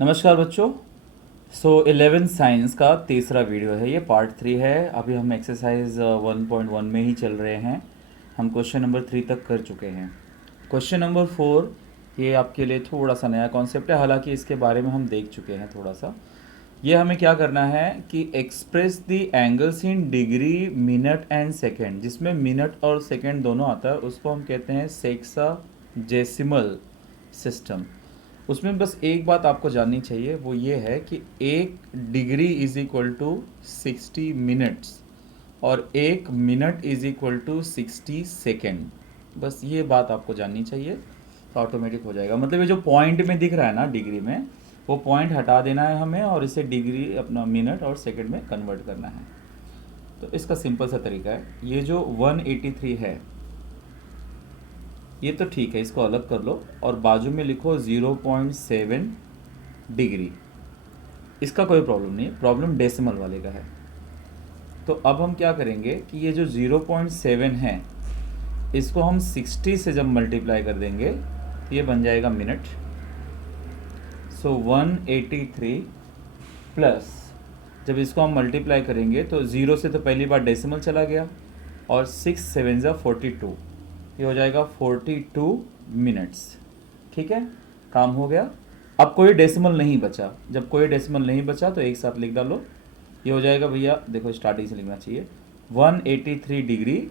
नमस्कार बच्चों। सो 11th science का तीसरा वीडियो है, ये पार्ट 3 है। अभी हम एक्सरसाइज 1.1 में ही चल रहे हैं। हम क्वेश्चन नंबर 3 तक कर चुके हैं। क्वेश्चन नंबर 4 ये आपके लिए थोड़ा सा नया कॉन्सेप्ट है, हालांकि इसके बारे में हम देख चुके हैं थोड़ा सा। ये हमें क्या करना है कि express the angles in degree, minute and second. जिसमें मिनट और सेकेंड दोनों आता है उसको हम कहते हैं सेक्साजेसिमल सिस्टम। उसमें बस एक बात आपको जाननी चाहिए, वो ये है कि 1 degree is equal to 60 minutes और 1 minute is equal to 60 second. बस ये बात आपको जाननी चाहिए तो ऑटोमेटिक हो जाएगा। मतलब ये जो पॉइंट में दिख रहा है ना डिग्री में, वो पॉइंट हटा देना है हमें और इसे डिग्री अपना मिनट और सेकेंड में कन्वर्ट करना है। तो इसका सिंपल सा तरीका है। ये जो 183 है ये तो ठीक है, इसको अलग कर लो और बाजू में लिखो 0.7 डिग्री। इसका कोई प्रॉब्लम नहीं है, प्रॉब्लम डेसिमल वाले का है। तो अब हम क्या करेंगे कि ये जो 0.7 है इसको हम 60 से जब मल्टीप्लाई कर देंगे तो ये बन जाएगा मिनट। सो 183 प्लस, जब इसको हम मल्टीप्लाई करेंगे तो 0 से तो पहली बार डेसिमल चला गया और 6 7 ज़ा 42, ये हो जाएगा 42 मिनट्स। ठीक है, काम हो गया। अब कोई डेसिमल नहीं बचा, जब कोई डेसिमल नहीं बचा तो एक साथ लिख डालो। ये हो जाएगा भैया, देखो स्टार्टिंग से लिखना चाहिए 183 डिग्री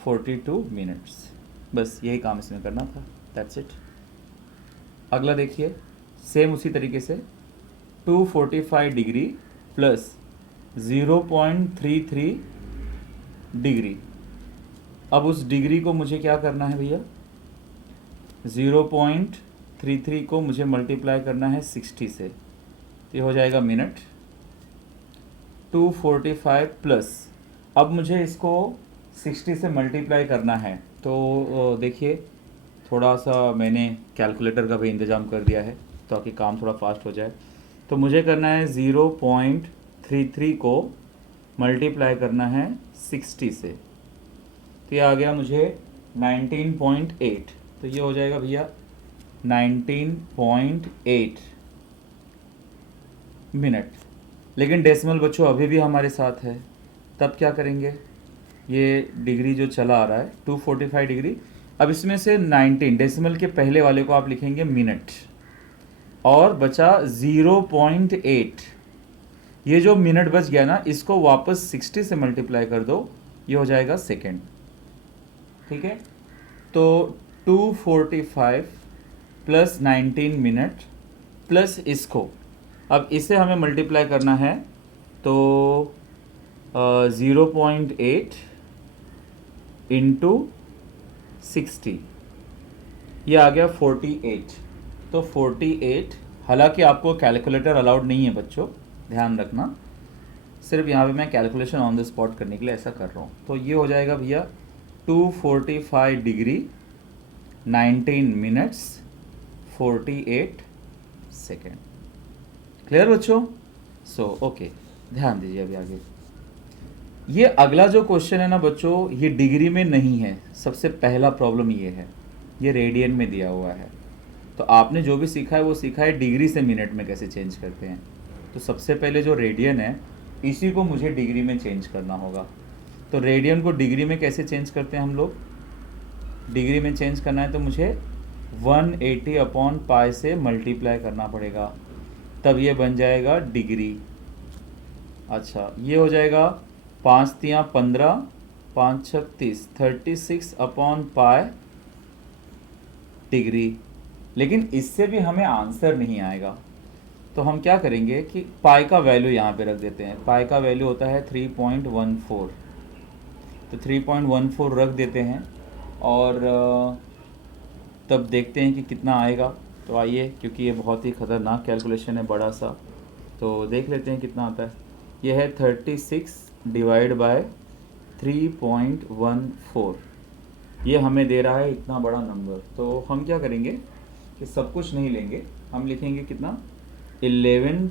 42 मिनट्स। बस यही काम इसमें करना था, दैट्स इट। अगला देखिए, सेम उसी तरीके से 245 डिग्री प्लस 0.33 डिग्री। अब उस डिग्री को मुझे क्या करना है भैया, 0.33 को मुझे मल्टीप्लाई करना है 60 से, तो ये हो जाएगा मिनट। 245 प्लस, अब मुझे इसको 60 से मल्टीप्लाई करना है तो देखिए थोड़ा सा मैंने कैलकुलेटर का भी इंतज़ाम कर दिया है ताकि काम थोड़ा फास्ट हो जाए। तो मुझे करना है 0.33 को मल्टीप्लाई करना है 60 से, तो ये आ गया मुझे 19.8। तो ये हो जाएगा भैया 19.8 मिनट। लेकिन डेसिमल बच्चों अभी भी हमारे साथ है, तब क्या करेंगे, ये डिग्री जो चला आ रहा है 245 डिग्री, अब इसमें से 19 डेसिमल के पहले वाले को आप लिखेंगे मिनट और बचा 0.8। ये जो मिनट बच गया ना इसको वापस 60 से मल्टीप्लाई कर दो, ये हो जाएगा सेकेंड। ठीक है, तो 245 प्लस 19 मिनट प्लस इसको, अब इसे हमें मल्टीप्लाई करना है तो 0.8 इंटू 60, ये आ गया 48। तो 48, हालांकि आपको कैलकुलेटर अलाउड नहीं है बच्चों, ध्यान रखना, सिर्फ यहाँ पे मैं कैलकुलेशन ऑन द स्पॉट करने के लिए ऐसा कर रहा हूँ। तो ये हो जाएगा भैया 245 डिग्री 19 मिनट्स 48 सेकेंड। क्लियर बच्चों? सो ओके, ध्यान दीजिए अभी आगे। ये अगला जो क्वेश्चन है ना बच्चों, ये डिग्री में नहीं है। सबसे पहला प्रॉब्लम ये है, ये रेडियन में दिया हुआ है। तो आपने जो भी सीखा है वो सीखा है डिग्री से मिनट में कैसे चेंज करते हैं। तो सबसे पहले जो रेडियन है इसी को मुझे डिग्री में चेंज करना होगा। तो रेडियन को डिग्री में कैसे चेंज करते हैं हम लोग, डिग्री में चेंज करना है तो मुझे 180 अपॉन पाई से मल्टीप्लाई करना पड़ेगा, तब ये बन जाएगा डिग्री। अच्छा, ये हो जाएगा 5 तियाँ 15, 5 छक 30, 36 अपॉन पाई डिग्री। लेकिन इससे भी हमें आंसर नहीं आएगा, तो हम क्या करेंगे कि पाई का वैल्यू यहाँ पे रख देते हैं। पाई का वैल्यू होता है 3.14, तो 3.14 रख देते हैं और तब देखते हैं कि कितना आएगा। तो आइए, क्योंकि ये बहुत ही ख़तरनाक कैलकुलेशन है बड़ा सा, तो देख लेते हैं कितना आता है। ये है 36 डिवाइड बाय 3.14, ये हमें दे रहा है इतना बड़ा नंबर। तो हम क्या करेंगे कि सब कुछ नहीं लेंगे, हम लिखेंगे कितना 11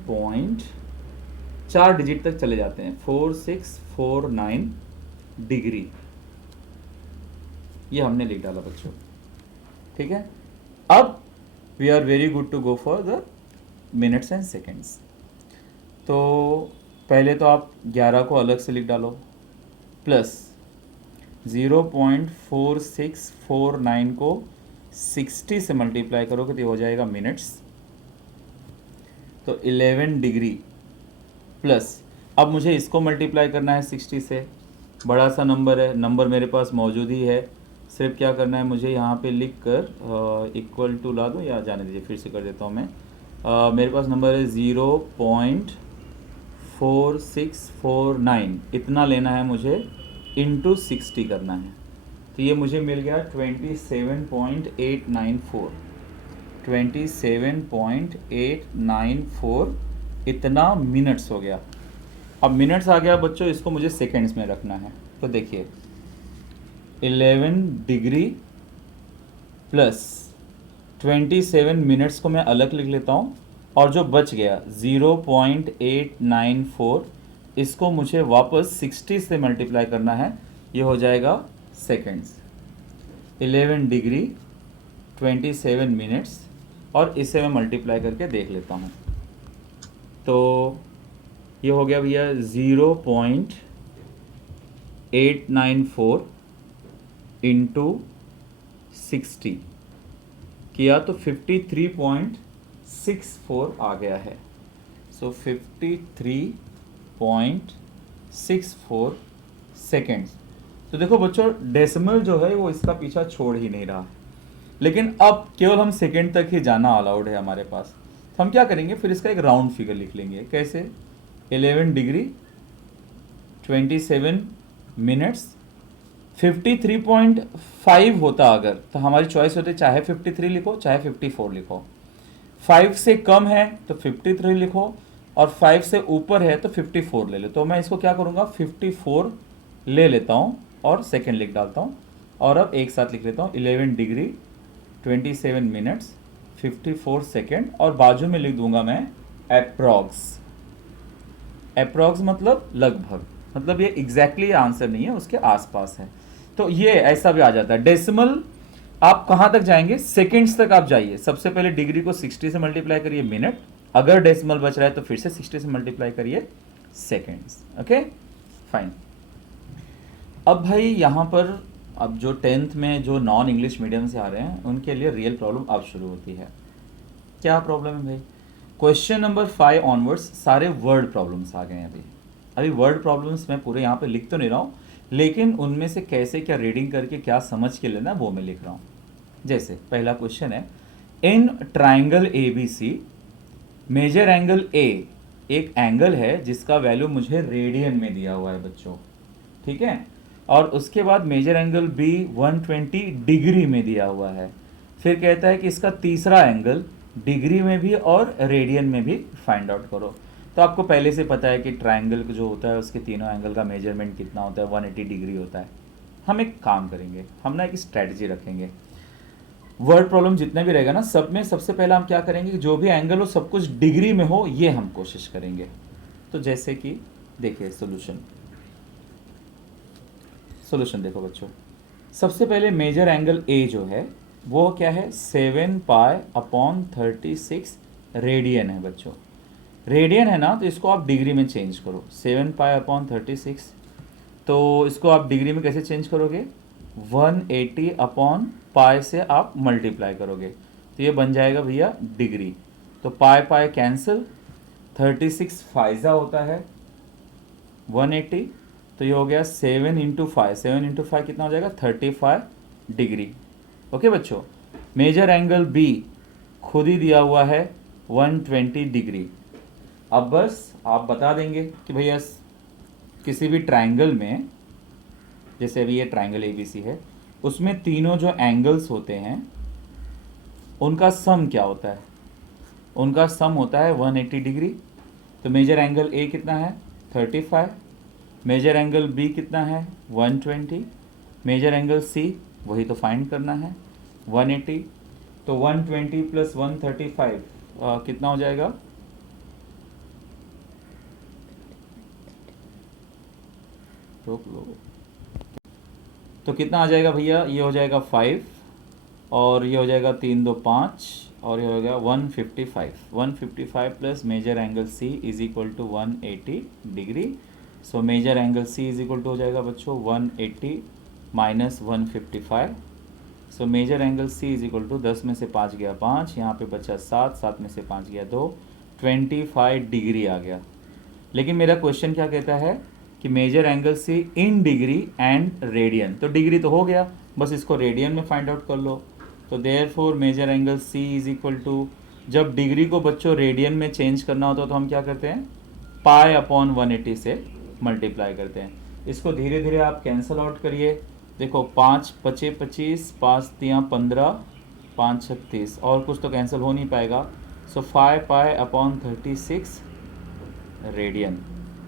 4 डिजिट तक चले जाते हैं, 4649 डिग्री, ये हमने लिख डाला बच्चों। ठीक है, अब we are very good to go for the minutes and seconds. तो पहले तो आप 11 को अलग से लिख डालो, प्लस 0.4649 को 60 से मल्टीप्लाई करोगे तो ये हो जाएगा मिनट्स। तो 11 डिग्री प्लस, अब मुझे इसको मल्टीप्लाई करना है 60 से, बड़ा सा नंबर है, नंबर मेरे पास मौजूद ही है, सिर्फ क्या करना है मुझे यहाँ पे लिख कर इक्वल टू ला दो, या जाने दीजिए फिर से कर देता हूँ मैं। मेरे पास नंबर है 0.4649, इतना लेना है मुझे, इंटू 60 करना है। तो ये मुझे मिल गया 27.894, 27.894 इतना मिनट्स हो गया। अब मिनट्स आ गया बच्चों, इसको मुझे सेकेंड्स में रखना है। तो देखिए 11 डिग्री प्लस 27 मिनट्स को मैं अलग लिख लेता हूँ, और जो बच गया 0.894 इसको मुझे वापस 60 से मल्टीप्लाई करना है, ये हो जाएगा सेकेंड्स। 11 डिग्री 27 मिनट्स, और इसे मैं मल्टीप्लाई करके देख लेता हूँ। तो ये हो गया भैया 0.894 इंटू 60 किया तो 53.64 आ गया है। सो 53.64 सेकेंड्स। तो देखो बच्चों, डेसिमल जो है वो इसका पीछा छोड़ ही नहीं रहा, लेकिन अब केवल हम सेकेंड तक ही जाना अलाउड है हमारे पास। तो हम क्या करेंगे, फिर इसका एक राउंड फिगर लिख लेंगे। कैसे? 11 डिग्री 27 मिनट्स 53.5 होता अगर, तो हमारी चॉइस होती चाहे 53 लिखो चाहे 54 लिखो। 5 से कम है तो 53 लिखो, और 5 से ऊपर है तो 54 ले लो। तो मैं इसको क्या करूँगा, 54 ले लेता हूँ और सेकेंड लिख डालता हूँ, और अब एक साथ लिख लेता हूँ 11 डिग्री 27 मिनट्स 54 सेकेंड, और बाजू में लिख दूंगा मैं अप्रॉक्स। अप्रॉक्स मतलब लगभग, मतलब ये एग्जैक्टली आंसर नहीं है, उसके आसपास है। तो ये ऐसा भी आ जाता है। डेसिमल आप कहाँ तक जाएंगे, सेकेंड्स तक आप जाइए। सबसे पहले डिग्री को 60 से मल्टीप्लाई करिए मिनट, अगर डेसिमल बच रहा है तो फिर से 60 से मल्टीप्लाई करिए सेकेंड्स। Okay fine. अब भाई यहाँ पर, अब जो 10th में जो नॉन इंग्लिश मीडियम से आ रहे हैं उनके लिए रियल प्रॉब्लम अब शुरू होती है। क्या प्रॉब्लम है भाई? क्वेश्चन नंबर 5 ऑनवर्ड्स सारे वर्ड प्रॉब्लम्स आ गए हैं। अभी वर्ड प्रॉब्लम्स मैं पूरे यहाँ पे लिख तो नहीं रहा हूँ, लेकिन उनमें से कैसे क्या रीडिंग करके क्या समझ के लेना वो मैं लिख रहा हूँ। जैसे पहला क्वेश्चन है, in triangle A B C measure angle A, एक एंगल है जिसका वैल्यू मुझे रेडियन में दिया हुआ है बच्चों, ठीक है, और उसके बाद मेजर एंगल बी 120 डिग्री में दिया हुआ है। फिर कहता है कि इसका तीसरा एंगल डिग्री में भी और रेडियन में भी फाइंड आउट करो। तो आपको पहले से पता है कि ट्राइंगल जो होता है उसके तीनों एंगल का मेजरमेंट कितना होता है, 180 डिग्री होता है। हम एक काम करेंगे, हम ना एक स्ट्रैटेजी रखेंगे। वर्ड प्रॉब्लम जितने भी रहेगा ना, सब में सबसे पहला हम क्या करेंगे कि जो भी एंगल हो सब कुछ डिग्री में हो, ये हम कोशिश करेंगे। तो जैसे कि देखिए सोल्यूशन देखो बच्चों, सबसे पहले मेजर एंगल ए जो है वो क्या है, 7π/36 रेडियन है बच्चों। रेडियन है ना, तो इसको आप डिग्री में चेंज करो। 7π/36, तो इसको आप डिग्री में कैसे चेंज करोगे, 180/π से आप मल्टीप्लाई करोगे, तो ये बन जाएगा भैया डिग्री। तो पाई पाई कैंसिल, 36 फाइजा होता है 180, तो ये हो गया 7 इंटू 5, 7 इंटू 5 कितना हो जाएगा, 35 डिग्री। ओके बच्चों, मेजर एंगल बी खुद ही दिया हुआ है 120 डिग्री। अब बस आप बता देंगे कि भैया किसी भी ट्राइंगल में, जैसे अभी ये ट्राइंगल एबीसी है, उसमें तीनों जो एंगल्स होते हैं उनका सम क्या होता है, उनका सम होता है 180 डिग्री। तो मेजर एंगल ए कितना है, 35, मेजर एंगल बी कितना है, 120, मेजर एंगल सी वही तो फाइंड करना है 180। तो 120 प्लस 135 कितना हो जाएगा, रोक लो, तो कितना आ जाएगा भैया, ये हो जाएगा 5, और ये हो जाएगा 3 2 5, और ये हो गया 155, 155 plus measure angle C is equal to 180 degree. So measure angle C is equal to हो जाएगा बच्चों 180 minus 155। So measure angle C is equal to 10 में से 5 गया 5, यहाँ पे बचा 7, 7 में से 5 गया 2, 25 डिग्री आ गया। लेकिन मेरा क्वेश्चन क्या कहता है कि measure angle C in degree and radian, तो डिग्री तो हो गया, बस इसको रेडियन में फाइंड आउट कर लो। तो therefore measure angle C is equal to, जब डिग्री को बच्चों रेडियन में चेंज करना होता है तो हम क्या करते हैं, पाई अपॉन 180 से मल्टीप्लाई करते हैं। इसको धीरे धीरे आप कैंसल आउट करिए। देखो 5 पचे 25, 5 तियाँ 15, 5 36, और कुछ तो कैंसिल हो नहीं पाएगा। सो 5 पाई अपॉन 36 रेडियन।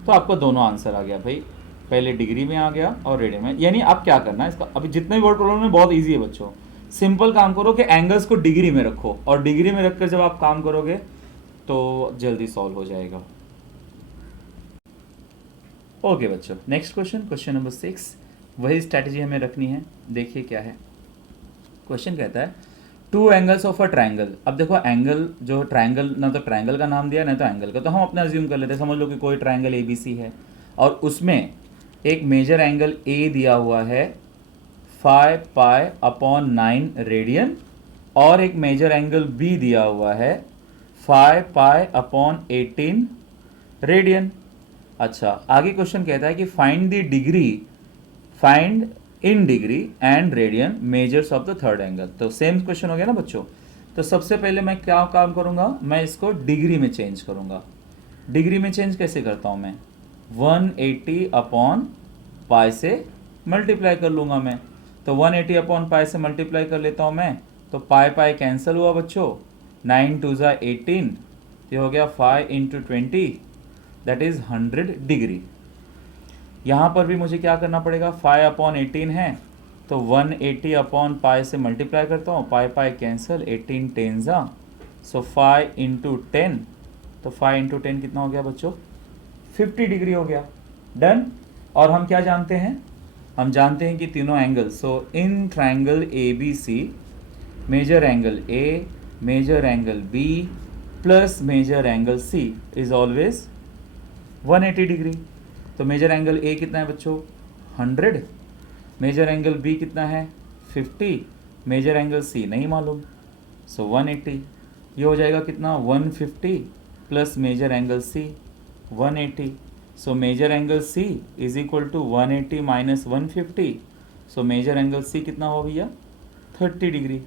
तो आपको दोनों आंसर आ गया भाई, पहले डिग्री में आ गया और रेडियन में। यानी आप क्या करना है इसका, अभी जितने भी वर्ड प्रॉब्लम है बहुत इजी है बच्चों। सिंपल काम करो कि एंगल्स को डिग्री में रखो, और डिग्री में रखकर जब आप काम करोगे तो जल्दी सॉल्व हो जाएगा। ओके बच्चों, नेक्स्ट क्वेश्चन, क्वेश्चन नंबर 6। वही स्ट्रैटेजी हमें रखनी है। देखिए क्या है क्वेश्चन, कहता है two angles of a triangle. अब देखो एंगल जो ट्रायंगल, ना तो ट्रायंगल का नाम दिया ना तो एंगल का, तो हम अपना अज्यूम कर लेते हैं। समझ लो कि कोई ट्रायंगल ABC है और उसमें एक मेजर एंगल A दिया हुआ है 5 पाई अपॉन 9 रेडियन, और एक मेजर एंगल B दिया हुआ है 5 पाई अपॉन 18 रेडियन। अच्छा, आगे क्वेश्चन कहता है कि find the degree, find in degree and radian measures of the third angle. तो सेम क्वेश्चन हो गया ना बच्चों। तो सबसे पहले मैं क्या काम करूंगा, मैं इसको डिग्री में चेंज करूंगा। डिग्री में चेंज कैसे करता हूं मैं, 180 अपॉन पाई से मल्टीप्लाई कर लूंगा मैं। तो 180 अपॉन पाई से मल्टीप्लाई कर लेता हूं मैं, तो पाई पाई कैंसिल हुआ बच्चों, 9 2 ज़ा 18, ये हो गया 5 इंटू 20, दैट इज 100 डिग्री। यहाँ पर भी मुझे क्या करना पड़ेगा, 5 अपॉन 18 है तो 180 अपॉन पाई से मल्टीप्लाई करता हूँ, पाई पाई कैंसिल, 18 10 ज़ा, सो 5 इंटू 10, तो 5 इंटू 10 कितना हो गया बच्चों, 50 डिग्री हो गया। डन। और हम क्या जानते हैं, हम जानते हैं कि तीनों angle, so in triangle ABC measure angle A measure angle B plus measure angle C is always 180 degree. तो मेजर एंगल A कितना है बच्चों, 100, मेजर एंगल B कितना है 50, मेजर एंगल C नहीं मालूम, सो 180। ये हो जाएगा कितना 150 plus measure angle C 180। So measure angle C is equal to 180 minus 150, so measure angle C कितना हो भैया 30 डिग्री।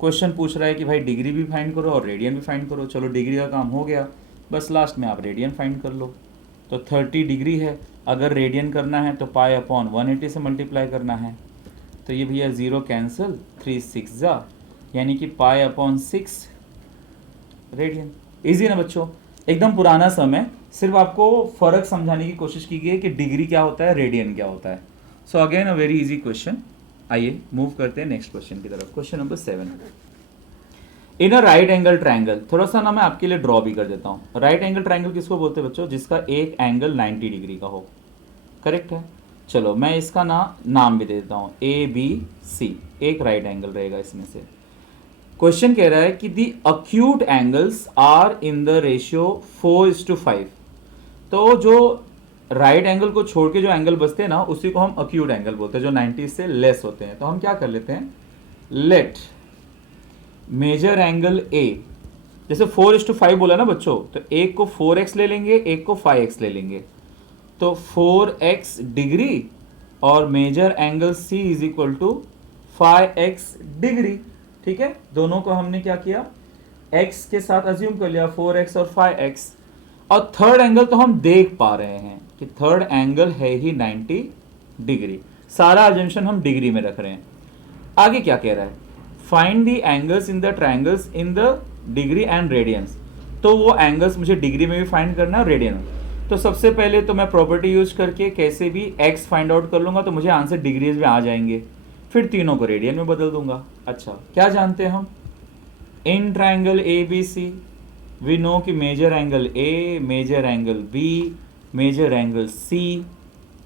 क्वेश्चन पूछ रहा है कि भाई डिग्री भी फाइंड करो और रेडियन भी फाइंड करो। चलो डिग्री का काम हो गया, बस लास्ट में आप रेडियन फाइंड कर लो। तो 30 डिग्री है, अगर रेडियन करना है तो पाई अपॉन 180 से मल्टीप्लाई करना है। तो ये भैया 0 कैंसिल, 3 6 ज़ा, यानी कि पाई अपॉन 6 रेडियन। इजी ना बच्चों, एकदम पुराना समय, सिर्फ आपको फ़र्क समझाने की कोशिश की गई है कि डिग्री क्या होता है, रेडियन क्या होता है। So again a very easy question. आइए मूव करते हैं नेक्स्ट क्वेश्चन की तरफ। Question number 7, in a right angle triangle. थोड़ा सा ना मैं आपके लिए ड्रॉ भी कर देता हूँ। राइट एंगल ट्रायंगल किसको बोलते हैं बच्चों, जिसका एक एंगल 90 डिग्री का हो। करेक्ट है। चलो मैं इसका नाम भी दे देता हूँ ABC, एक राइट एंगल रहेगा इसमें से। क्वेश्चन कह रहा है कि the acute angles are in the ratio 4:5। तो जो राइट एंगल को छोड़ के जो एंगल बचते हैं ना, उसी को हम अक्यूट एंगल बोलते हैं, जो 90 से लेस होते हैं। तो हम क्या कर लेते हैं, लेट मेजर एंगल A, जैसे 4:5 बोला ना बच्चों, तो एक को 4x ले लेंगे, एक को 5x ले लेंगे, तो 4x डिग्री और measure angle C is equal to 5x degree. ठीक है, दोनों को हमने क्या किया, x के साथ अज्यूम कर लिया 4x और 5x। और थर्ड एंगल तो हम देख पा रहे हैं कि थर्ड एंगल है ही 90 डिग्री। सारा अजम्पशन हम डिग्री में रख रहे हैं। आगे क्या कह रहा है, find the angles in the triangles in the degree and radians. तो वो एंगल्स मुझे डिग्री में भी फाइंड करना है और रेडियन में। तो सबसे पहले तो मैं प्रॉपर्टी यूज करके कैसे भी x फाइंड आउट कर लूंगा, तो मुझे आंसर डिग्रीज में आ जाएंगे। फिर तीनों को रेडियन में बदल दूंगा। अच्छा, क्या जानते हैं हम, in triangle ABC we know कि measure angle A measure angle B measure angle C,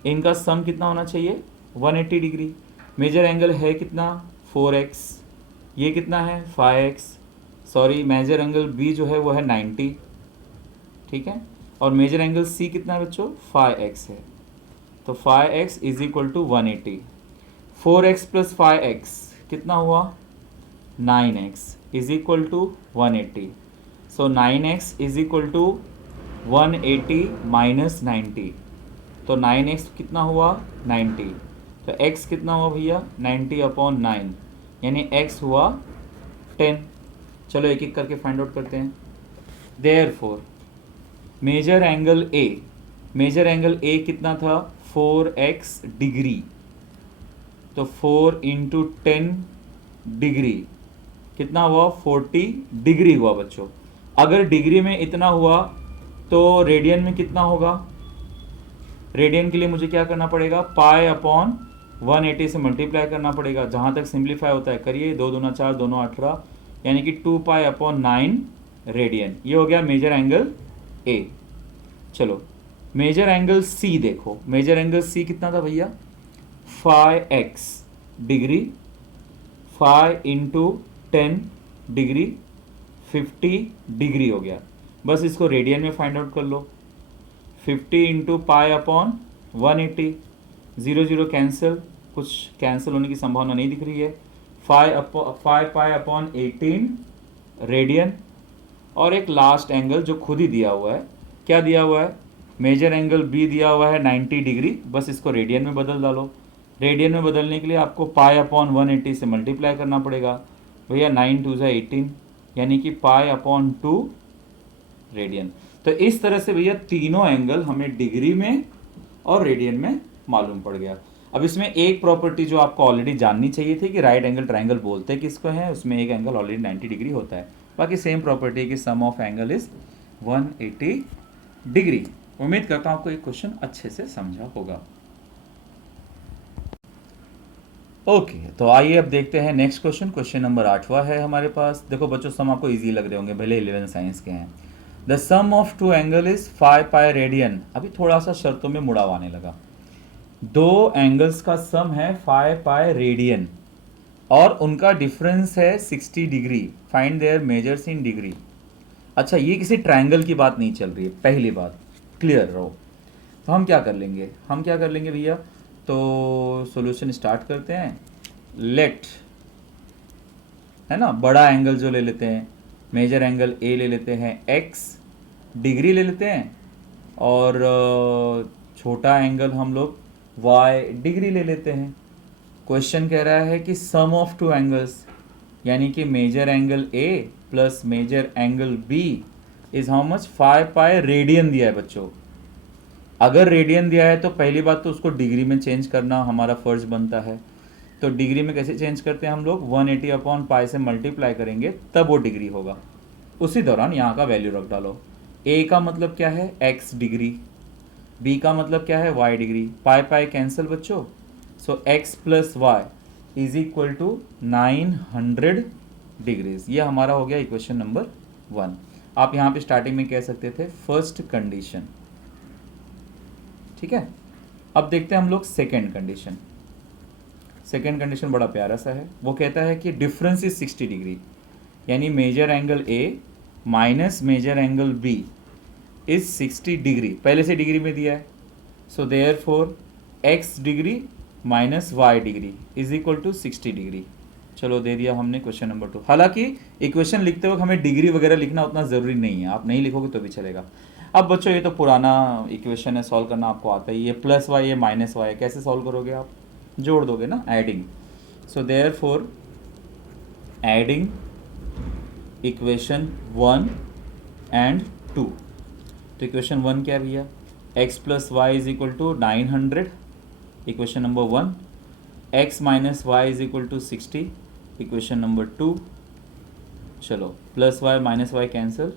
इनका सम कितना होना चाहिए 180 डिग्री। मेजर एंगल है कितना 4x, ये कितना है 5x, sorry major angle B जो है वो है 90, ठीक है, और मेजर एंगल सी कितना है बच्चों, 5x है, तो 5x is equal to 180। 4x plus 5x कितना हुआ, 9x is equal to 180। So 9x is equal to 180 minus 90, तो 9x कितना हुआ, 90, तो x कितना हुआ भैया, 90 अपॉन 9, यानी x हुआ 10। चलो एक एक करके फाइंड आउट करते हैं। Therefore measure angle A, measure angle A कितना था, 4x डिग्री, तो 4 इंटू 10 डिग्री कितना हुआ, 40 डिग्री हुआ बच्चों। अगर डिग्री में इतना हुआ तो रेडियन में कितना होगा, रेडियन के लिए मुझे क्या करना पड़ेगा, पाई अपॉन 180 से मल्टीप्लाई करना पड़ेगा। जहाँ तक सिंप्लीफाई होता है करिए, 2 दूना 4, दोनों 18, यानी कि 2 पाई अपॉन 9 रेडियन। ये हो गया मेजर एंगल ए। चलो मेजर एंगल सी देखो, मेजर एंगल सी कितना था भैया, 5x degree, 5 into 10 degree 50 degree हो गया। बस इसको रेडियन में फाइंड आउट कर लो। 50 इंटू पाई अपॉन 180, 0 0 कैंसिल, कुछ कैंसिल होने की संभावना नहीं दिख रही है। 5 पाई अपॉन 18 रेडियन, और एक लास्ट एंगल जो खुद ही दिया हुआ है, क्या दिया हुआ है, मेजर एंगल बी दिया हुआ है 90 डिग्री, बस इसको रेडियन में बदल डालो। रेडियन में बदलने के लिए आपको पाई अपॉन 180 से मल्टीप्लाई करना पड़ेगा भैया, 9 2 18, यानी कि पाई अपॉन 2 रेडियन। तो इस तरह से भैया तीनों एंगल हमें डिग्री में और रेडियन में मालूम पड़ गया। अब इसमें एक प्रॉपर्टी जो आपको ऑलरेडी जाननी चाहिए थी कि राइट एंगल ट्रायंगल बोलते किसको हैं, उसमें एक एंगल ऑलरेडी 90 डिग्री होता है। बाकी सेम प्रॉपर्टी की सम ऑफ एंगल इज 180 डिग्री। उम्मीद करता हूं आपको एक क्वेश्चन अच्छे से समझा होगा। ओके तो आइए अब देखते हैं नेक्स्ट क्वेश्चन। क्वेश्चन नंबर 8वां है हमारे पास। देखो बच्चों सम आपको इजी लग रहे होंगे, भले 11 साइंस के हैं। The sum of two angle is 5 pi radian. अभी थोड़ा सा शर्तों में मुड़ाव आने लगा। दो एंगल्स का सम है 5 पाई रेडियन और उनका डिफरेंस है 60 degree. Find there measures in degree. अच्छा ये किसी ट्रायंगल की बात नहीं चल रही है, पहली बात क्लियर रहो। तो हम क्या कर लेंगे भैया, तो सॉल्यूशन स्टार्ट करते हैं। लेट, है ना, बड़ा एंगल जो ले लेते हैं, मेजर एंगल ए ले लेते हैं, x डिग्री ले लेते हैं, और छोटा एंगल हम लोग y डिग्री ले लेते हैं। क्वेश्चन कह रहा है कि सम ऑफ टू एंगल्स, यानी कि मेजर एंगल a प्लस measure angle b is how much, 5 pi radian दिया है बच्चों। अगर रेडियन दिया है तो पहली बात तो उसको डिग्री में चेंज करना हमारा फर्ज बनता है। तो डिग्री में कैसे चेंज करते हैं हम लोग, 180 अपॉन पाई से मल्टीप्लाई करेंगे तब वो डिग्री होगा। उसी दौरान यहाँ का वैल्यू रख डालो। a का मतलब क्या है, x डिग्री, b का मतलब क्या है, y डिग्री। पाई पाई कैंसिल बच्चों, so x plus y is equal to 900 degrees. ये हमारा हो गया इक्वेशन नंबर 1। आप यहाँ पे स्टार्टिंग में कह सकते थे फर्स्ट कंडीशन, ठीक है। अब देखते हैं हम लोग सेकेंड कंडीशन। सेकेंड कंडीशन बड़ा प्यारा सा है, वो कहता है कि डिफरेंस इज 60 डिग्री, यानी measure angle A minus measure angle B is 60 degree. पहले से डिग्री में दिया है, so therefore x degree minus y degree is equal to 60 degree. चलो दे दिया हमने क्वेश्चन नंबर 2। हालांकि इक्वेशन लिखते वक्त हमें डिग्री वगैरह लिखना उतना ज़रूरी नहीं है, आप नहीं लिखोगे तो भी चलेगा। अब बच्चों ये तो पुराना इक्वेशन है, सॉल्व करना आपको आता ही है। प्लस वाई ये माइनस वाई, कैसे सॉल्व करोगे आप, जोड़ दोगे ना, adding. So therefore adding equation 1 and 2। तो इक्वेशन 1 क्या है भैया, x plus y is equal to 900, equation number 1। x minus y is equal to 60, equation number 2। चलो plus y minus y cancel,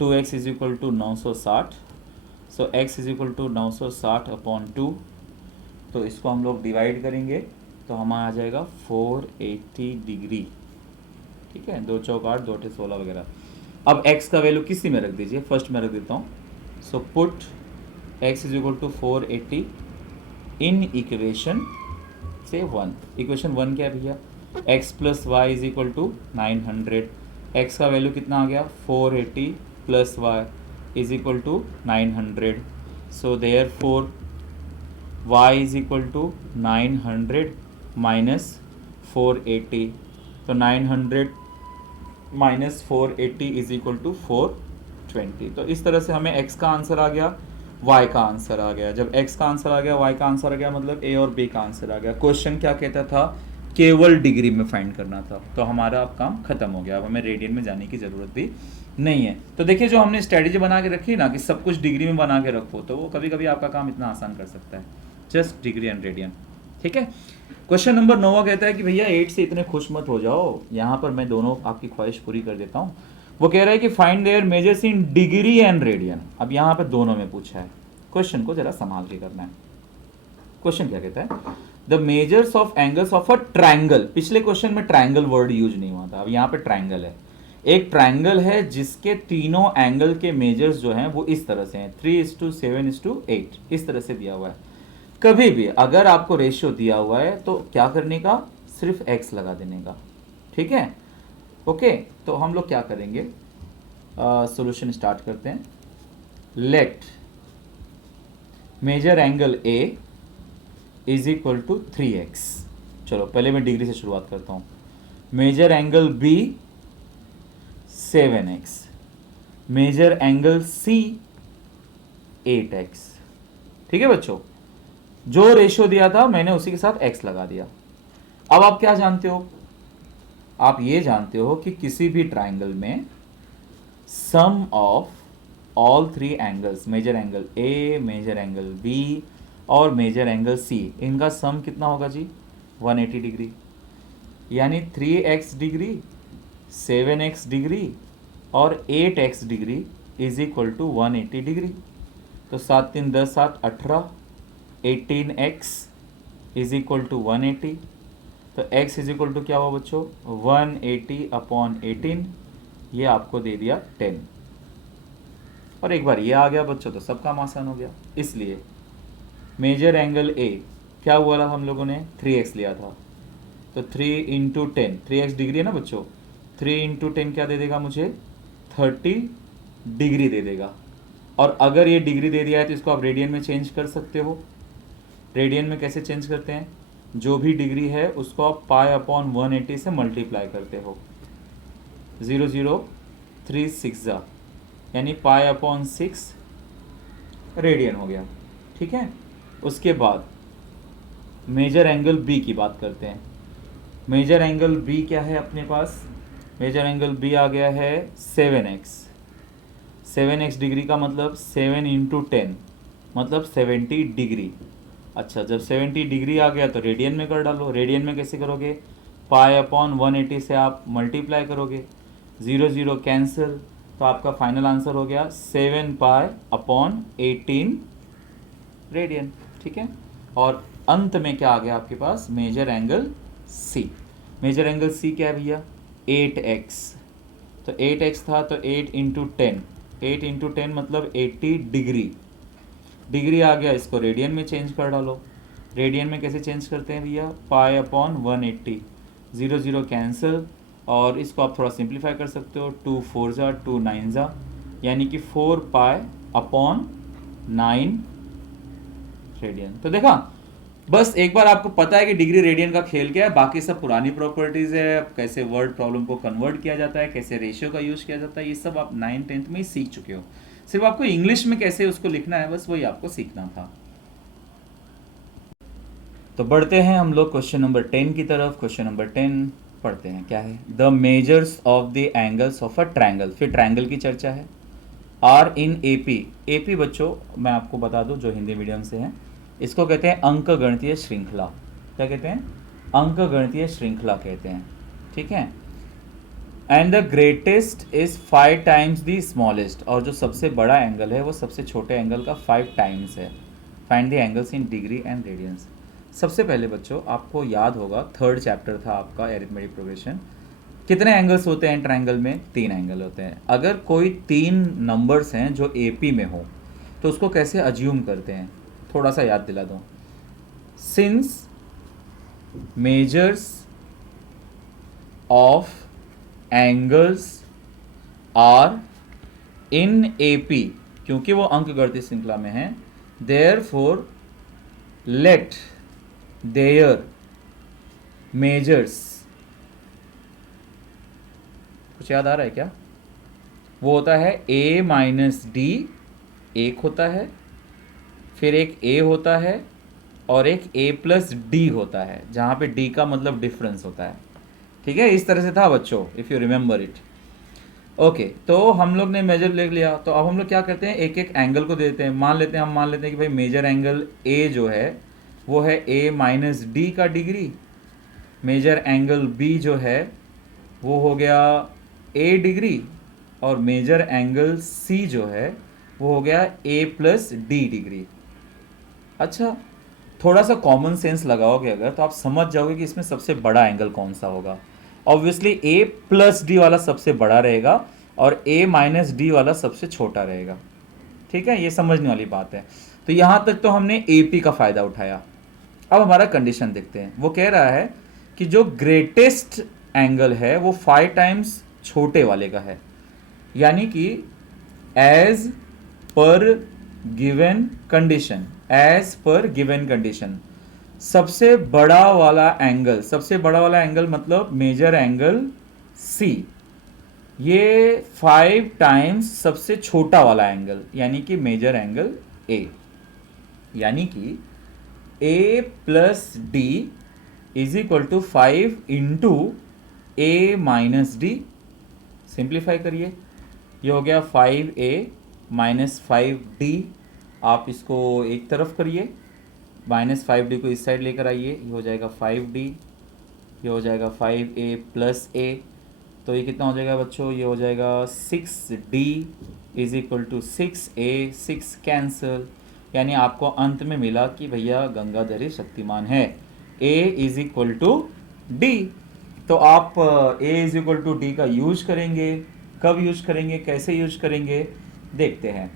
2x is equal to 960, so x is equal to 960 upon 2। तो इसको हम लोग divide करेंगे तो हमारा आ जाएगा 480 degree, ठीक है। 2 चौक 8, 2 8 16 वगैरह। अब x का वैल्यू किसी में रख दीजिए, फर्स्ट में रख देता हूँ। So put x is equal to 480 in equation से 1। इक्वेशन 1 क्या है भैया, x plus y is equal to 900 x का वैल्यू कितना आ गया 480 plus y is equal to 900. So therefore y is equal to 900 minus 480. तो 900 माइनस 480 इज इक्वल टू 420. तो इस तरह से हमें x का आंसर आ गया, y का आंसर आ गया. जब x का आंसर आ गया, y का आंसर आ गया, मतलब a और b का आंसर आ गया. क्वेश्चन क्या कहता था? केवल डिग्री में फाइंड करना था. तो हमारा अब काम खत्म हो गया. अब हमें रेडियन में जाने की ज़रूरत भी नहीं है. तो देखिए, जो हमने स्ट्रेटेजी बना के रखी ना कि सब कुछ डिग्री में बना के रखो, तो वो कभी कभी आपका काम इतना आसान कर सकता है. Just degree and radian. ठीक है. क्वेश्चन नंबर 9 कहता है कि भैया 8 से इतने खुश मत हो जाओ, यहाँ पर मैं दोनों आपकी ख्वाहिश पूरी कर देता हूँ. वो कह रहा है कि find there measures in degree and radian. अब यहाँ पर दोनों में पूछा है. क्वेश्चन को जरा संभाल के करना है. क्वेश्चन क्या कहता है? The measures of angles of a triangle. पिछले क्वेश्चन में ट्राइंगल वर्ड यूज नहीं हुआ था. अब यहाँ पे ट्राइंगल है. एक ट्राइंगल है जिसके तीनों एंगल के मेजर्स जो हैं वो इस तरह से हैं, 3:7:8 इस तरह से दिया हुआ है. कभी भी अगर आपको रेशियो दिया हुआ है तो क्या करने का? सिर्फ x लगा देने का. ठीक है. ओके. तो हम लोग क्या करेंगे? सॉल्यूशन स्टार्ट करते हैं. Let measure angle A is equal to 3x. चलो पहले मैं डिग्री से शुरुआत करता हूँ. Measure angle B 7x. Measure angle C 8x. ठीक है बच्चों, जो रेशियो दिया था मैंने उसी के साथ x लगा दिया. अब आप क्या जानते हो? आप ये जानते हो कि किसी भी ट्राइंगल में sum of all three angles, measure angle A, measure angle B और मेजर एंगल C, इनका सम कितना होगा जी? 180 डिग्री. यानी 3x डिग्री, 7x डिग्री और 8x degree is equal to 180 degree. तो 7 3 10 7 18, 18x इज इक्वल टू 180. तो x इज इक्वल टू क्या हुआ बच्चों? 180/18. ये आपको दे दिया 10. और एक बार ये आ गया बच्चों तो सब काम आसान हो गया. इसलिए मेजर एंगल A क्या हुआ था? हम लोगों ने 3x लिया था. तो 3 इंटू 10, 3x डिग्री है ना बच्चों, 3 इंटू 10 क्या दे देगा मुझे? 30 डिग्री दे देगा. और अगर ये डिग्री दे दिया है तो इसको आप रेडियन में चेंज कर सकते हो. रेडियन में कैसे चेंज करते हैं? जो भी डिग्री है उसको आप π/180 से मल्टीप्लाई करते हो. 0036 यानी π/6 रेडियन हो गया. ठीक है. उसके बाद मेजर एंगल B की बात करते हैं. मेजर एंगल B क्या है अपने पास? मेजर एंगल B आ गया है 7x. 7x डिग्री का मतलब 7 इंटू 10 मतलब 70 डिग्री. अच्छा, जब 70 डिग्री आ गया तो रेडियन में कर डालो. रेडियन में कैसे करोगे? π/180 से आप मल्टीप्लाई करोगे. 0 0 कैंसिल. तो आपका फाइनल आंसर हो गया 7π/18 रेडियन. ठीक है. और अंत में क्या आ गया आपके पास? Measure angle C. Measure angle C क्या है भैया? 8x. तो 8x था तो 8 इंटू 10, 8 इंटू 10 मतलब 80 डिग्री. डिग्री आ गया, इसको रेडियन में चेंज कर डालो. रेडियन में कैसे चेंज करते हैं भैया? π/180. 0 0 कैंसिल. और इसको आप थोड़ा सिंप्लीफाई कर सकते हो. 2 4 2 9 यानी कि 4π/9 रेडियन. तो देखा, बस एक बार आपको पता है कि डिग्री रेडियन का खेल क्या है. बाकी सब पुरानी प्रॉपर्टीज़ है. कैसे वर्ड प्रॉब्लम को कन्वर्ट किया जाता है, कैसे रेशियो का यूज़ किया जाता है, ये सब आप 9th 10th में ही सीख चुके हो. सिर्फ आपको इंग्लिश में कैसे उसको लिखना है बस वही आपको सीखना था. तो बढ़ते हैं हम लोग क्वेश्चन नंबर 10 की तरफ. क्वेश्चन नंबर 10 पढ़ते हैं. क्या है? The measures of the angles of a triangle. फिर ट्राइंगल की चर्चा है. Are in AP. AP बच्चों मैं आपको बता दूं जो हिंदी मीडियम से हैं, इसको कहते हैं अंक गणितीय श्रृंखला. क्या कहते हैं? अंक गणितीय श्रृंखला कहते हैं. ठीक है. And the greatest is 5 times the smallest. और जो सबसे बड़ा एंगल है वो सबसे छोटे एंगल का 5 टाइम्स है. Find the angles in degree and radians. सबसे पहले बच्चों आपको याद होगा 3rd चैप्टर था आपका अरिथमेटिक प्रोग्रेशन. कितने एंगल्स होते हैं ट्राइंगल में? 3 एंगल होते हैं. अगर कोई 3 नंबर्स हैं जो AP में हो तो उसको कैसे अज्यूम करते हैं? थोड़ा सा याद दिला दूँ. Since measures of angles are in AP, क्योंकि वो अंक गणित श्रृंखला में है, देयरफॉर लेट देयर मेजर्स, कुछ याद आ रहा है क्या? वो होता है A माइनस डी, एक होता है, फिर एक A होता है और एक A प्लस डी होता है, जहाँ पे D का मतलब डिफरेंस होता है। ठीक है, इस तरह से था बच्चों, if you remember it. Okay, तो हम लोग ने मेजर ले लिया, तो अब हम लोग क्या करते हैं, एक एक एंगल को देते हैं। मान लेते हैं कि भाई मेजर एंगल A जो है वो है A माइनस डी का डिग्री, मेजर एंगल B जो है वो हो गया A डिग्री, और मेजर एंगल C जो है वो हो गया A प्लस डी डिग्री। अच्छा, थोड़ा सा कॉमन सेंस लगाओगे अगर तो आप समझ जाओगे कि इसमें सबसे बड़ा एंगल कौन सा होगा। ऑब्वियसली A प्लस डी वाला सबसे बड़ा रहेगा और A माइनस डी वाला सबसे छोटा रहेगा। ठीक है, ये समझने वाली बात है। तो यहाँ तक तो हमने AP का फ़ायदा उठाया। अब हमारा कंडीशन देखते हैं। वो कह रहा है कि जो ग्रेटेस्ट एंगल है वो 5 टाइम्स छोटे वाले का है, यानी कि as per given condition, as per given condition सबसे बड़ा वाला एंगल मतलब मेजर एंगल C, ये 5 टाइम्स सबसे छोटा वाला एंगल यानी कि मेजर एंगल A, यानी कि A plus D is equal to 5 into A minus D. Simplify करिए, ये हो गया 5A माइनस 5D। आप इसको एक तरफ करिए, माइनस 5D को इस साइड लेकर आइए, ये हो जाएगा 5D, ये हो जाएगा 5A प्लस A। तो ये कितना हो जाएगा बच्चों, ये हो जाएगा 6D is equal to 6A, 6 cancel, यानी आपको अंत में मिला कि भैया गंगाधरी शक्तिमान है, A is equal to D. तो आप A इज इक्वल टू डी का यूज करेंगे, कब यूज करेंगे, कैसे यूज करेंगे, देखते हैं।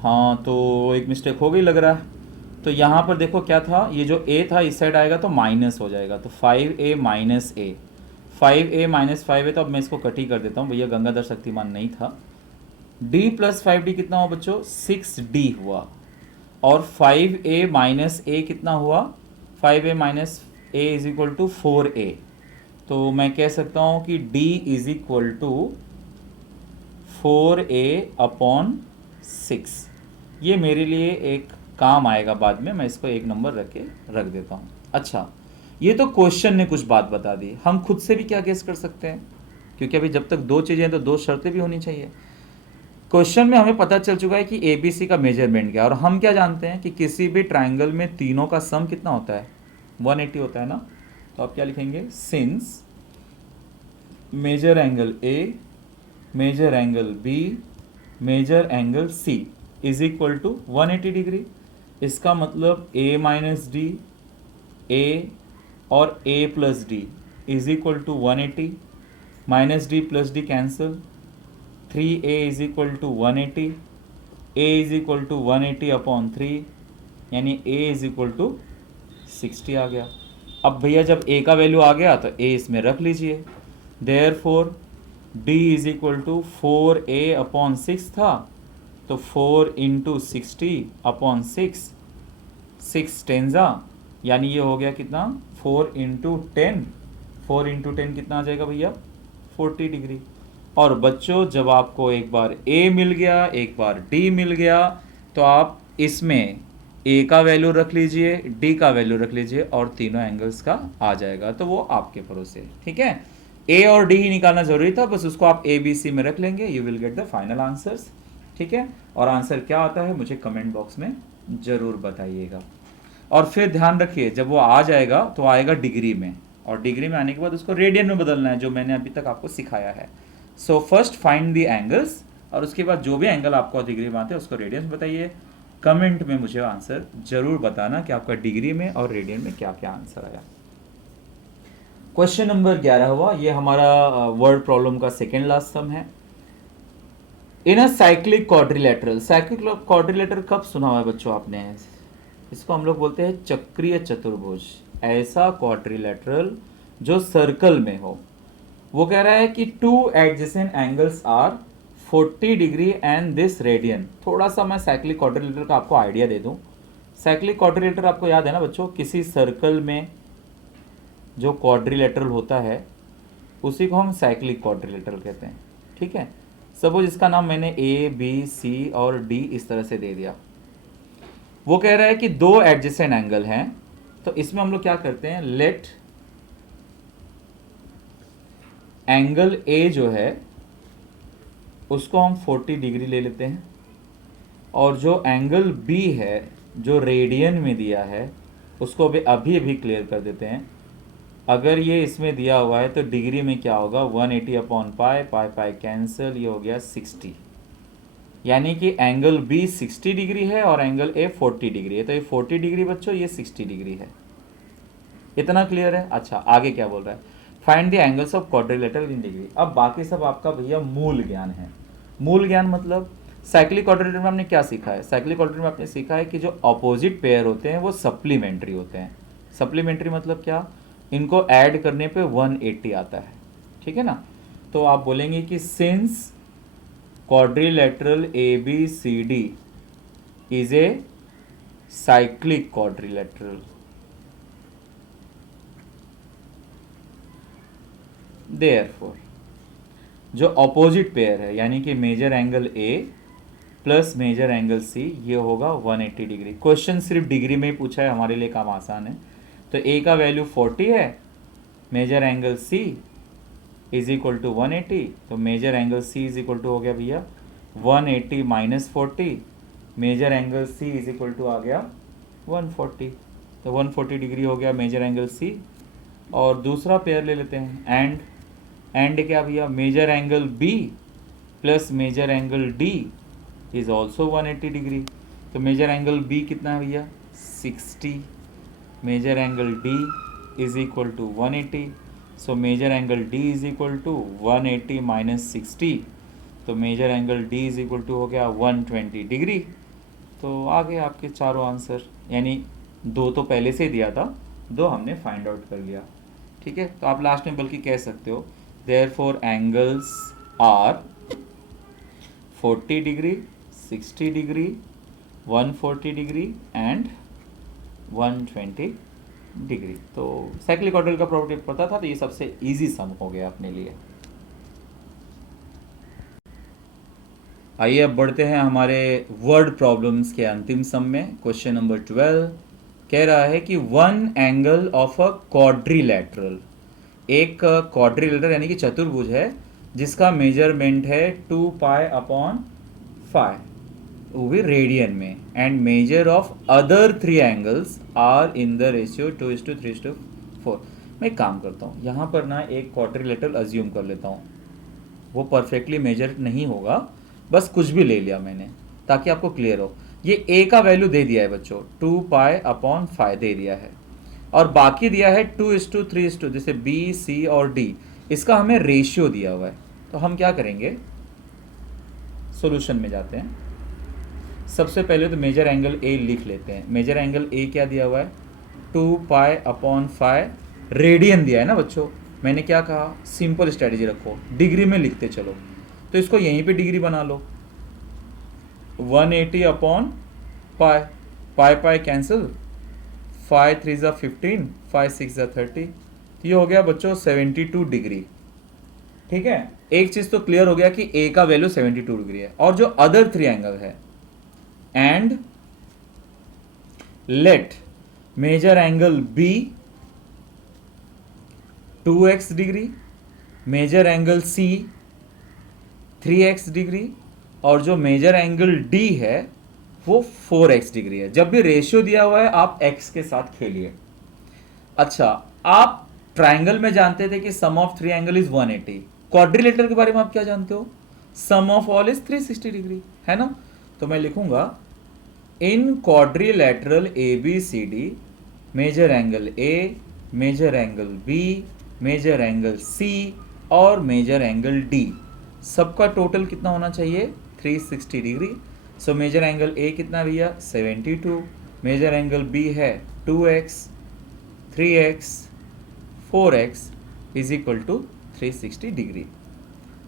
हाँ, तो एक मिस्टेक हो गई लग रहा है। तो यहाँ पर देखो क्या था, ये जो A था इस साइड आएगा तो माइनस हो जाएगा, तो 5A minus A, 5A minus 5A, तो अब मैं इसको कट ही कर देता हूँ, भैया गंगाधर शक्तिमान नहीं था। D प्लस 5D कितना हुआ बच्चों, 6D हुआ, और 5A माइनस A कितना हुआ, 5A minus A is equal to 4A। तो मैं कह सकता हूँ कि D is equal to 4A upon 6। ये मेरे लिए एक काम आएगा बाद में, मैं इसको एक नंबर रख देता हूँ। अच्छा, ये तो क्वेश्चन ने कुछ बात बता दी, हम खुद से भी क्या गेस कर सकते हैं, क्योंकि अभी जब तक दो चीज़ें हैं तो दो शर्तें भी होनी चाहिए। क्वेश्चन में हमें पता चल चुका है कि ABC का मेजरमेंट क्या है, और हम क्या जानते हैं कि किसी भी ट्राइंगल में तीनों का सम कितना होता है, 180 होता है ना। तो आप क्या लिखेंगे, since measure angle A, measure angle B, measure angle C is equal to 180 degree. इसका मतलब A माइनस डी, A और A plus D is equal to 180, minus D plus D cancel, 3A is equal to 180, A is equal to 180 upon 3, यानी A is equal to 60 आ गया। अब भैया जब A का वैल्यू आ गया तो A इसमें रख लीजिए, therefore D is equal to 4A upon 6 था, तो 4 इंटू 60 अपॉन 6, 6 टेंजा, यानी ये हो गया कितना, 4 इंटू 10, 4 इंटू 10 कितना आ जाएगा भैया, 40 डिग्री। और बच्चों जब आपको एक बार A मिल गया, एक बार D मिल गया, तो आप इसमें A का वैल्यू रख लीजिए, D का वैल्यू रख लीजिए, और तीनों एंगल्स का आ जाएगा, तो वो आपके भरोसे। ठीक है, A और D ही निकालना जरूरी था, बस उसको आप ABC में रख लेंगे, you will get the final answers. ठीक है, और आंसर क्या आता है मुझे कमेंट बॉक्स में ज़रूर बताइएगा। और फिर ध्यान रखिए, जब वो आ जाएगा तो आएगा डिग्री में, और डिग्री में आने के बाद उसको रेडियन में बदलना है, जो मैंने अभी तक आपको सिखाया है। So first find the angles, और उसके बाद जो भी एंगल आपको डिग्री में आते हैं उसको रेडियन में बताइए। कमेंट में मुझे आंसर जरूर बताना कि आपका डिग्री में और रेडियन में क्या क्या आंसर आया। क्वेश्चन नंबर 11 हुआ, ये हमारा वर्ड प्रॉब्लम का सेकेंड लास्ट सम है। In a cyclic quadrilateral, cyclic quadrilateral कब सुना हुआ है बच्चों आपने, इसको हम लोग बोलते हैं चक्रीय चतुर्भुज। ऐसा क्वाड्रिलेटरल जो सर्कल में हो। वो कह रहा है कि two adjacent angles are 40 degree and this radian. थोड़ा सा मैं साइक्लिक क्वाड्रिलेटरल का आपको आइडिया दे दूं। साइक्लिक क्वाड्रिलेटरल आपको याद है ना बच्चों, किसी सर्कल में जो क्वाड्रिलेटरल होता है उसी को हम साइक्लिक क्वाड्रिलेटरल कहते हैं। ठीक है, सपोज इसका नाम मैंने ए बी सी और डी इस तरह से दे दिया। वो कह रहा है कि दो एडजेसेंट एंगल हैं, तो इसमें हम लोग क्या करते हैं, लेट एंगल ए जो है उसको हम 40 डिग्री ले लेते हैं, और जो एंगल बी है जो रेडियन में दिया है उसको अभी अभी क्लियर कर देते हैं। अगर ये इसमें दिया हुआ है तो डिग्री में क्या होगा, 180 अपॉन पाई, पाई पाई कैंसिल, ये हो गया 60। यानी कि एंगल बी 60 डिग्री है और एंगल ए 40 डिग्री है। तो ये 40 डिग्री बच्चों, ये 60 डिग्री है। इतना क्लियर है। अच्छा, आगे क्या बोल रहा है, find the angles of quadrilateral in degree. अब बाकी सब आपका भैया मूल ज्ञान है। मूल ज्ञान मतलब साइक्लिक क्वाड्रिलेटरल में हमने क्या सीखा है, साइक्लिक क्वाड्रिलेटरल में आपने सीखा है कि जो अपोजिट पेयर होते हैं वो सप्लीमेंट्री होते हैं। सप्लीमेंट्री मतलब क्या, इनको ऐड करने पे 180 आता है। ठीक है ना, तो आप बोलेंगे कि since quadrilateral A B C D is a cyclic quadrilateral, therefore जो अपोजिट पेयर है यानी कि measure angle A plus measure angle C, ये होगा 180 डिग्री। क्वेश्चन सिर्फ डिग्री में ही पूछा है, हमारे लिए काम आसान है। तो ए का वैल्यू 40 है, measure angle C is equal to 180, तो measure angle C is equal to हो गया भैया 180 minus 40, measure angle C is equal to आ गया 140। तो 140 डिग्री हो गया मेजर एंगल सी। और दूसरा पेयर ले लेते हैं, एंड क्या भैया, measure angle B plus measure angle D is also 180 degree. तो मेजर एंगल बी कितना है भैया 60, measure angle D is equal to 180। So measure angle D is equal to 180 minus 60, तो measure angle D is equal to हो गया 120 degree. तो आ गए आपके चारों आंसर, यानी दो तो पहले से दिया था, दो हमने फाइंड आउट कर लिया। ठीक है, तो आप लास्ट में बल्कि कह सकते हो therefore angles are 40 degree, 60 degree, 140 degree and 120 degree. तो साइक्लिक क्वाड्रिलेटरल का प्रॉपर्टी पता था, तो ये सबसे इजी सम हो गया अपने लिए। आइए अब बढ़ते हैं हमारे वर्ड प्रॉब्लम्स के अंतिम सम में। क्वेश्चन नंबर 12 कह रहा है कि one angle of a quadrilateral, एक क्वाड्रिलेटरल यानी कि चतुर्भुज है जिसका मेजरमेंट है 2 पाई अपॉन 5, वो भी रेडियन में, and measure of other 3 angles are in the ratio 2:3:4। मैं एक काम करता हूँ, यहाँ पर ना एक क्वाड्रिलेटरल अज्यूम कर लेता हूँ। वो परफेक्टली मेजर नहीं होगा, बस कुछ भी ले लिया मैंने ताकि आपको क्लियर हो। ये ए का वैल्यू दे दिया है बच्चों, 2 पाई अपॉन 5 दे दिया है, और बाकी दिया है 2:3:2, जैसे बी सी और डी, इसका हमें रेशियो दिया हुआ है। तो हम क्या करेंगे, सॉल्यूशन में जाते हैं। सबसे पहले तो मेजर एंगल ए लिख लेते हैं। मेजर एंगल ए क्या दिया हुआ है, 2 पाई अपॉन 5, रेडियन दिया है ना बच्चों। मैंने क्या कहा, सिंपल स्ट्रेटेजी रखो, डिग्री में लिखते चलो, तो इसको यहीं पे डिग्री बना लो। 180 अपॉन पाई, पाई पाई कैंसिल, 5 3 ज़ा 15, 5 6 ज़ा 30, तो ये हो गया बच्चों 72 डिग्री। ठीक है, एक चीज तो क्लियर हो गया कि ए का वैल्यू 72 डिग्री है, और जो अदर 3 एंगल है, and let measure angle B 2x degree, measure angle C 3x degree, और जो मेजर एंगल डी है वो 4x डिग्री है। जब भी रेशियो दिया हुआ है आप x के साथ खेलिए। अच्छा, आप ट्राइंगल में जानते थे कि sum of 3 angle is 180। Quadrilateral के बारे में आप क्या जानते हो, sum of all is 360 degree, है ना। तो मैं लिखूंगा in quadrilateral A B C D, measure angle A, measure angle B, measure angle C और मेजर एंगल डी, सबका टोटल कितना होना चाहिए, 360 degree. So measure angle A कितना भैया 72, मेजर एंगल बी है 2x, 3x 4x is equal to 360 degree.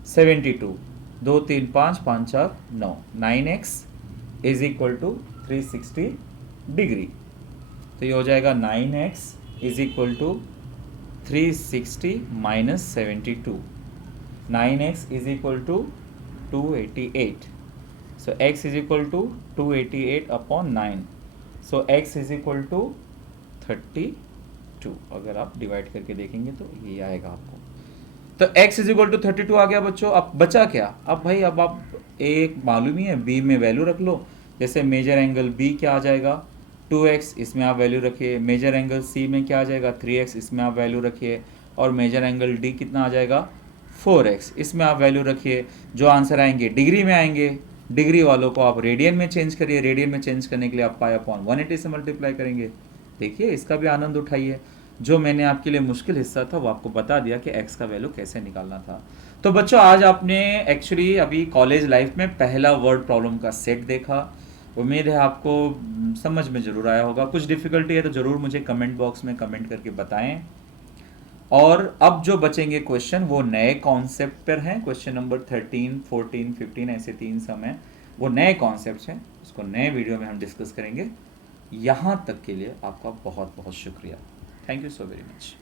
72 2 3 5 5 4 9 9x is equal to 360 degree. तो ये हो जाएगा 9x is equal to 360 minus 72। 9x is equal to 288। So x is equal to 288 upon 9. So x is equal to 32। अगर आप divide करके देखेंगे तो ये आएगा आपको। तो x is equal to 32 आ गया बच्चों। अब बचा क्या? अब भाई अब आप एक मालूम ही है, b में वैल्यू रख लो। जैसे मेजर एंगल b क्या आ जाएगा 2x, इसमें आप वैल्यू रखिए। मेजर एंगल c में क्या आ जाएगा 3x, इसमें आप वैल्यू रखिए। और मेजर एंगल d कितना आ जाएगा 4x, इसमें आप वैल्यू रखिए। जो आंसर आएंगे डिग्री में आएंगे। डिग्री वालों को आप रेडियन में चेंज करिए। रेडियन में चेंज करने के लिए आप पाई अपॉन 180 से मल्टीप्लाई करेंगे। देखिए इसका भी आनंद उठाइए। जो मैंने आपके लिए मुश्किल हिस्सा था वो आपको बता दिया कि x का वैल्यू कैसे निकालना था। तो बच्चों आज आपने एक्चुअली अभी कॉलेज लाइफ में पहला वर्ड प्रॉब्लम का सेट देखा। उम्मीद है आपको समझ में ज़रूर आया होगा। कुछ डिफ़िकल्टी है तो ज़रूर मुझे कमेंट बॉक्स में कमेंट करके बताएं। और अब जो बचेंगे क्वेश्चन वो नए कॉन्सेप्ट पर हैं। क्वेश्चन नंबर 13, 14, 15 ऐसे 3 सम हैं, वो नए कॉन्सेप्ट हैं। उसको नए वीडियो में हम डिस्कस करेंगे। यहाँ तक के लिए आपका बहुत बहुत शुक्रिया। Thank you so very much.